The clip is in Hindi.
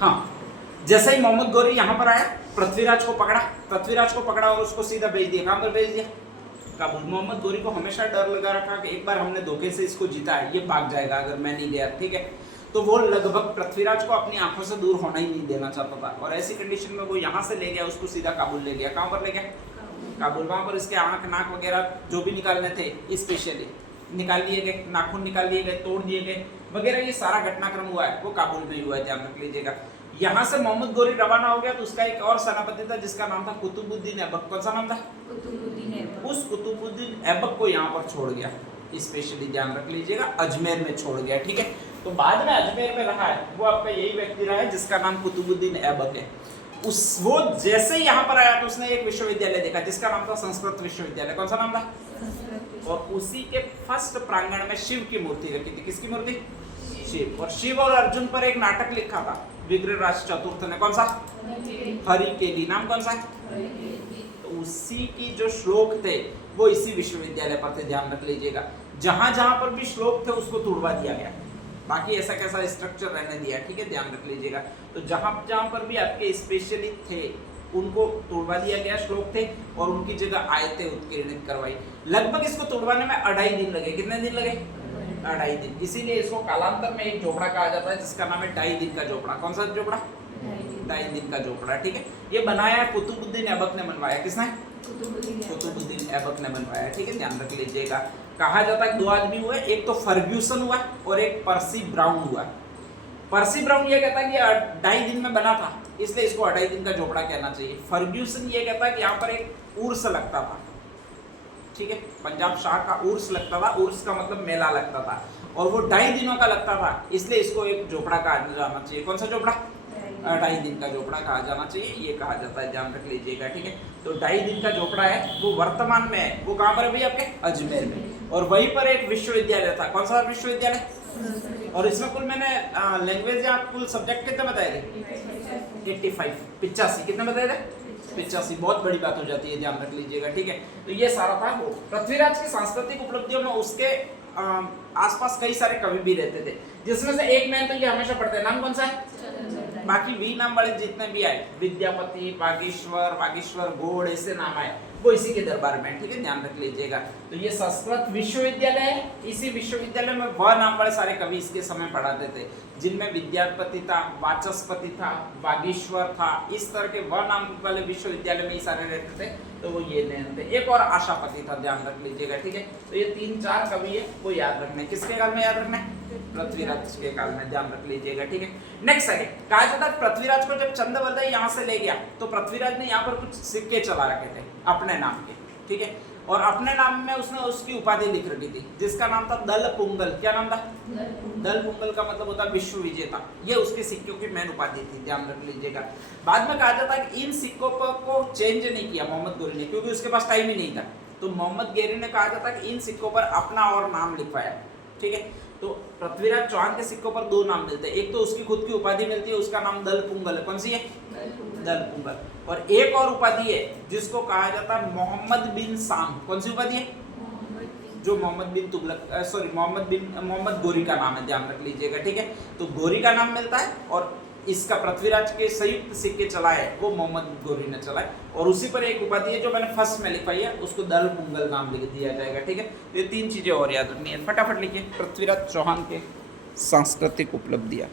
हाँ, जैसे ही मोहम्मद गौरी यहाँ पर आया, पृथ्वीराज को पकड़ा और उसको सीधा भेज दिया। कहाँ पर भेज दिया? काबुल। मोहम्मद गौरी को हमेशा डर लगा रखा कि एक बार हमने धोखे से इसको जीता है, ये भाग जाएगा अगर मैं नहीं गया, ठीक है। तो वो लगभग पृथ्वीराज को अपनी आंखों से दूर होना ही नहीं देना चाहता था, और ऐसी कंडीशन में वो यहाँ से ले गया, उसको सीधा काबुल ले गया। कहाँ पर ले गया? काबुल। वहाँ पर इसके आंख नाक वगैरह जो भी निकालने थे स्पेशली निकाल लिए गए, नाखून निकाल लिए गए, तोड़ दिए गए वगैरह। ये सारा घटनाक्रम हुआ है वो काबुल में ही हुआ है, ध्यान रख लीजिएगा। यहाँ से मोहम्मद गौरी रवाना हो गया तो उसका एक और सेनापति था जिसका नाम था कुतुबुद्दीन ऐबक। कौन सा नाम था? कुतुबुद्दीन ऐबक। उस कुतुबुद्दीन ऐबक को यहाँ पर छोड़ गया, स्पेशली ध्यान रख लीजिएगा, अजमेर में छोड़ गया, ठीक है। तो बाद में अजमेर में रहा है वो आपका यही व्यक्ति रहा है जिसका नाम कुतुबुद्दीन ऐबक है। वो जैसे ही यहाँ पर आया तो उसने एक विश्वविद्यालय देखा जिसका नाम था संस्कृत विश्वविद्यालय। कौन सा नाम था? और उसी के फर्स्ट प्रांगण में शिव की मूर्ति रखी थी। किसकी मूर्ति? शिव। और शिव और अर्जुन पर एक नाटक लिखा था विग्रहराज चतुर्थ ने। कौन सा? हरिकेली। नाम कौन सा? तो उसी की जो श्लोक थे वो इसी विश्वविद्यालय पर थे, ध्यान रख लीजिएगा। जहां जहां पर भी श्लोक थे उसको तोड़वा दिया गया, बाकी ऐसा कैसा स्ट्रक्चर रहने दिया, ठीक है, ध्यान रख लीजिएगा। तो जहां जहां पर भी आपके स्पेशली थे उनको तोड़वा दिया गया, श्लोक थे, और उनकी जगह आयतें उत्कीर्णित करवाई। लगभग इसको तोड़वाने में 2.5 दिन लगे। कितने दिन लगे? 2.5 दिन। इसीलिए इसको कालांतर में एक झोपड़ा कहा जाता है जिसका नाम है 2.5 दिन का झोपड़ा। कौन सा झोपड़ा? 2.5 दिन का झोपड़ा, ठीक है। ये बनाया कुतुबुद्दीन ऐबक ने बनवाया। किसने? कुतुबुद्दीन ऐबक ने बनवाया, ठीक है, ध्यान रख लीजिएगा। कहा जाता है 2 आदमी हुए, एक तो फर्ग्यूसन हुआ और एक पर्सी ब्राउन हुआ। पर्सी ब्राउन ये कहता है कि 2.5 दिन में बना था इसलिए इसको 2.5 दिन का झोपड़ा कहना चाहिए। फर्ग्यूसन ये कहता है कि यहाँ पर एक उर्स लगता था, ठीक है, पंजाब शाह का उर्स लगता था, उर्स का मतलब मेला लगता था, और वो 2.5 दिनों का लगता था इसलिए इसको एक झोपड़ा कहा जाना चाहिए। कौन सा झोपड़ा? 2.5 दिन का झोपड़ा कहा जाना चाहिए, ये कहा जाता है, ध्यान रख लीजिएगा, ठीक है। तो 2.5 दिन का झोपड़ा है वो वर्तमान में है, वो कहाँ पर है भाई? आपके अजमेर में। और वहीं पर एक विश्वविद्यालय था। कौन सा विश्वविद्यालय? और इसमें कुल मैंने लैंग्वेज या कुल सब्जेक्ट कितने बताए थे? 85 कितने बताए थे? 85। बहुत बड़ी बात हो जाती है, ध्यान रख लीजिएगा, ठीक है। तो ये सारा था वो पृथ्वीराज की सांस्कृतिक उपलब्धियों में। उसके आसपास कई सारे कवि भी रहते थे जिसमें से एक मैन तो ये हमेशा पढ़ते हैं। नाम कौन सा है? बाकी वी नाम वाले जितने भी आए, विद्यापति, वागीश्वर, गोड़, ऐसे नाम आए वो इसी के दरबार में, ठीक है, ध्यान रख लीजिएगा। तो ये संस्कृत विश्वविद्यालय है, इसी विश्वविद्यालय में वह नाम वाले सारे कवि इसके समय पढ़ाते थे जिनमें विद्यापति था, वाचस्पति था, वागीश्वर था, इस तरह के वह नाम वाले विश्वविद्यालय में ही सारे रहते थे। तो वो ये नहीं थे। एक और आशापति था, ध्यान रख लीजिएगा, ठीक है। तो ये 3-4 कवि है वो याद रखने। किसके काल में याद रखना है? पृथ्वीराज के काल में, ध्यान रख लीजिएगा, ठीक है। नेक्स्ट है, कहा जाता है पृथ्वीराज को जब चंद्रवल्लभ यहाँ से ले गया तो पृथ्वीराज ने यहाँ पर कुछ सिक्के चला रखे थे अपने नाम के, ठीक है, और अपने नाम में उसने उसकी उपाधि लिख रखी थी जिसका नाम था दल पुंगल। क्या नाम था? दल पुंगल का मतलब होता है विश्व विजेता। ये उसके सिक्कों की मेन उपाधि थी, ध्यान रख लीजिएगा। बाद में कहा जाता है कि इन सिक्कों को चेंज नहीं किया मोहम्मद गौरी ने क्योंकि उसके पास टाइम ही नहीं था। तो मोहम्मद गौरी ने कहा जाता है कि इन सिक्कों पर अपना और नाम लिखवाया, ठीक है। तो पृथ्वीराज चौहान के सिक्कों पर 2 नाम मिलते हैं, एक तो उसकी खुद की उपाधि मिलती है, उसका नाम दल पुंगल है। कौन सी है? दल पुंगल। और एक और उपाधि है जिसको कहा जाता है मोहम्मद बिन साम। कौन सी उपाधि है? जो मोहम्मद गौरी का नाम है, ध्यान रख लीजिएगा, ठीक है। तो गौरी का नाम मिलता है और इसका पृथ्वीराज के संयुक्त सिक्के चलाए वो मोहम्मद गौरी ने चलाए, और उसी पर एक उपाधि है जो मैंने फर्स्ट में लिखवाई है, उसको दल पुंगल नाम लिख दिया जाएगा, ठीक है। ये 3 चीजें और याद रखनी है, फटाफट लिखिए। पृथ्वीराज चौहान के सांस्कृतिक उपलब्धियां।